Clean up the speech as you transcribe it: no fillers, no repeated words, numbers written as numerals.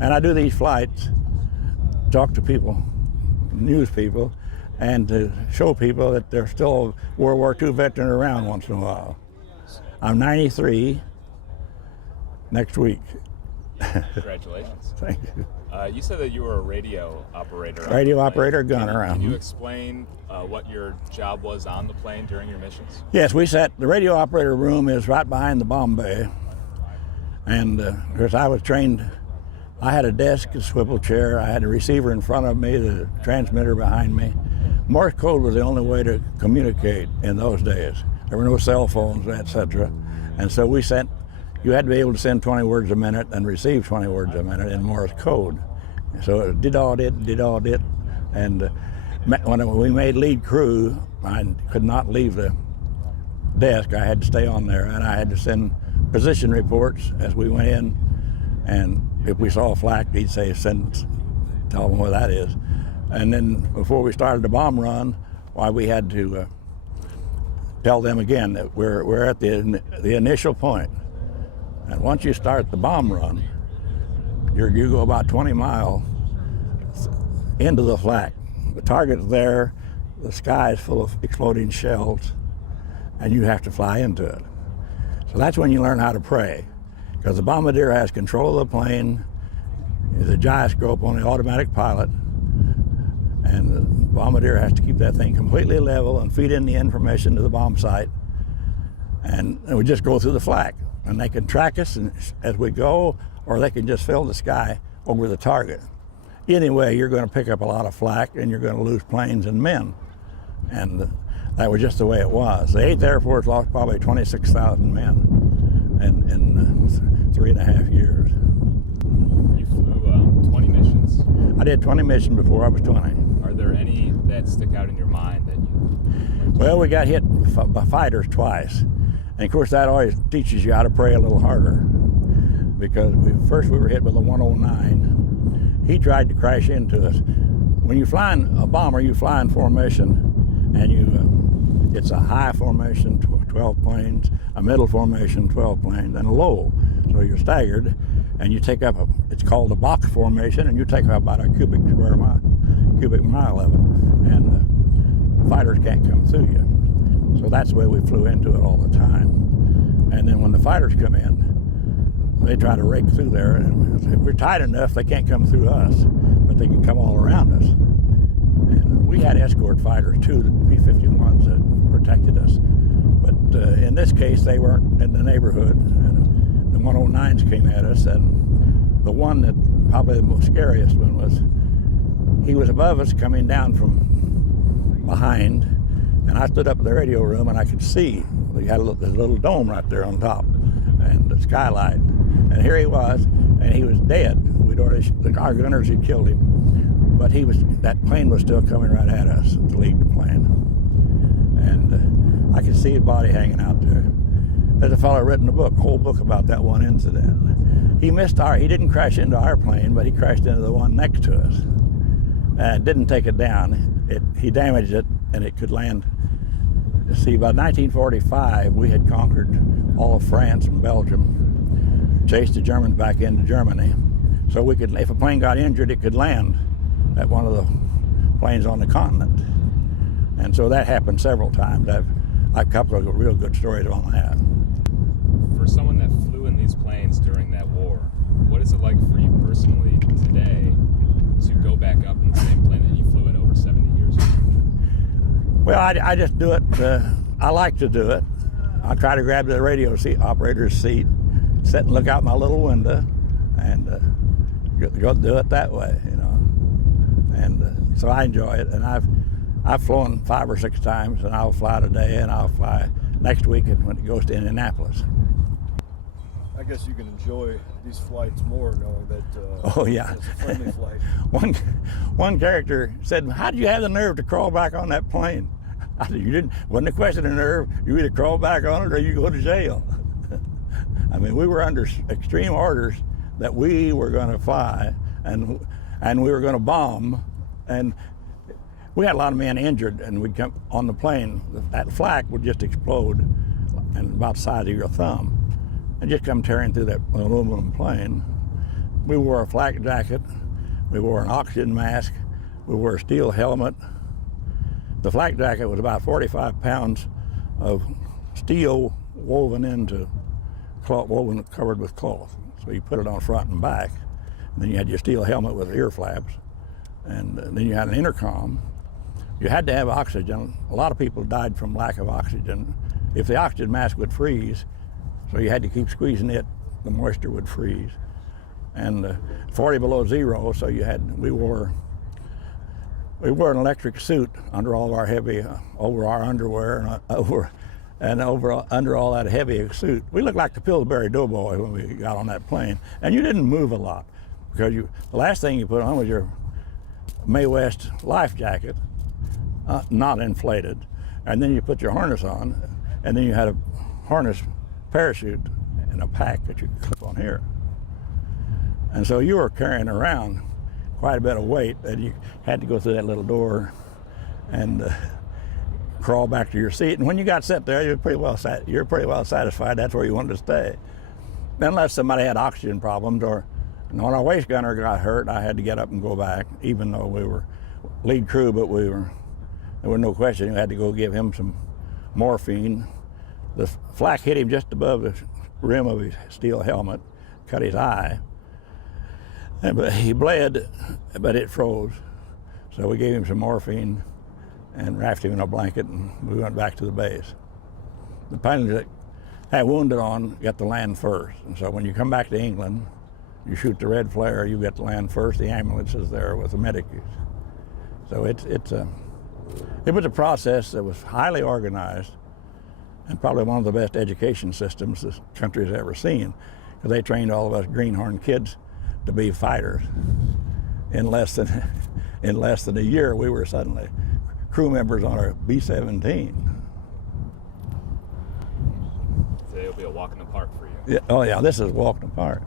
And I do these flights, talk to people, news people, and to show people that there's still a World War II veteran around once in a while. I'm 93 next week. Congratulations. Thank you. You said that you were a radio operator. Radio operator, gunner. Can you explain what your job was on the plane during your missions? Yes, the radio operator room is right behind the bomb bay. And of course I was trained, I had a desk, a swivel chair, I had a receiver in front of me, the transmitter behind me. Morse code was the only way to communicate in those days. There were no cell phones, etc. And so you had to be able to send 20 words a minute and receive 20 words a minute in Morse code. So it did all it. And when we made lead crew, I could not leave the desk. I had to stay on there, and I had to send position reports as we went in. And if we saw a flak, he'd say, tell them where that is. And then before we started the bomb run, we had to tell them again that we're at the initial point. And once you start the bomb run, you go about 20 miles into the flak. The target's there, the sky is full of exploding shells, and you have to fly into it. So that's when you learn how to pray, because the bombardier has control of the plane, is a gyroscope on the automatic pilot, and the bombardier has to keep that thing completely level and feed in the information to the bomb site, and we just go through the flak. And they can track us as we go, or they can just fill the sky over the target. Anyway, you're going to pick up a lot of flak, and you're going to lose planes and men. And that was just the way it was. The 8th Air Force lost probably 26,000 men in 3.5 years. You flew 20 missions. I did 20 missions before I was 20. Are there any that stick out in your mind that you... Well, we got hit by fighters twice. And of course, that always teaches you how to pray a little harder, because first we were hit with a 109. He tried to crash into us. When you're flying a bomber, you fly in formation, and it's a high formation, 12 planes, a middle formation, 12 planes, and a low. So you're staggered, and you take up it's called a box formation, and you take up about a cubic mile of it, and fighters can't come through you. So that's the way we flew into it all the time. And then when the fighters come in, they try to rake through there. And if we're tight enough, they can't come through us, but they can come all around us. And we had escort fighters too, the B-51s that protected us. But in this case, they weren't in the neighborhood. And the 109s came at us. And the one that probably the most scariest one was, he was above us coming down from behind. And I stood up in the radio room, and I could see. We had a little dome right there on top, and the skylight. And here he was, and he was dead. Our gunners had killed him, but that plane was still coming right at us, the lead plane. And I could see his body hanging out there. There's a fellow written a whole book about that one incident. He didn't crash into our plane, but he crashed into the one next to us. And didn't take it down. He damaged it, and it could land. See, by 1945, we had conquered all of France and Belgium, chased the Germans back into Germany. So we could, if a plane got injured, it could land at one of the planes on the continent. And so that happened several times. I've a couple of real good stories on that. For someone that flew in these planes during that war, what is it like for you personally today to go back up in the same plane that you flew in over 70 years ago? Well, I just do it. I like to do it. I try to grab the radio operator's seat, sit and look out my little window, and go do it that way, you know. And so I enjoy it. And I've flown 5 or 6 times, and I'll fly today, and I'll fly next week when it goes to Indianapolis. I guess you can enjoy these flights more knowing that oh yeah, it's a friendly flight. One character said, "How did you have the nerve to crawl back on that plane?" I said, "You didn't. Wasn't a question of nerve. You either crawl back on it or you go to jail." I mean, we were under extreme orders that we were going to fly and we were going to bomb, and we had a lot of men injured, and we'd come on the plane. That flak would just explode, and about the size of your thumb, and just come tearing through that aluminum plane. we wore a flak jacket, we wore an oxygen mask, we wore a steel helmet. The flak jacket was about 45 pounds of steel woven into cloth, covered with cloth. So you put it on front and back. And then you had your steel helmet with ear flaps. And then you had an intercom. You had to have oxygen. A lot of people died from lack of oxygen. If the oxygen mask would freeze, so you had to keep squeezing it, the moisture would freeze. And 40 below zero, so we wore an electric suit under all of our heavy, over our underwear and under all that heavy suit. We looked like the Pillsbury Doughboy when we got on that plane. And you didn't move a lot because the last thing you put on was your Mae West life jacket, not inflated. And then you put your harness on, and then you had a harness parachute and a pack that you could clip on here. And so you were carrying around quite a bit of weight, and you had to go through that little door and crawl back to your seat. And when you got set there, you're pretty well satisfied. That's where you wanted to stay, unless somebody had oxygen problems, or when our waist gunner got hurt, I had to get up and go back, even though we were lead crew. But there was no question. You had to go give him some morphine. The flak hit him just above the rim of his steel helmet, cut his eye. But he bled, but it froze. So we gave him some morphine and wrapped him in a blanket, and we went back to the base. The pilots that had wounded on got to land first. And so when you come back to England, you shoot the red flare, you get to land first. The ambulance is there with the medics. So it was a process that was highly organized, and probably one of the best education systems this country's ever seen, because they trained all of us greenhorn kids to be fighters. In less than a year, we were suddenly crew members on a B-17. Today will be a walk in the park for you. Yeah, oh yeah, this is walking apart.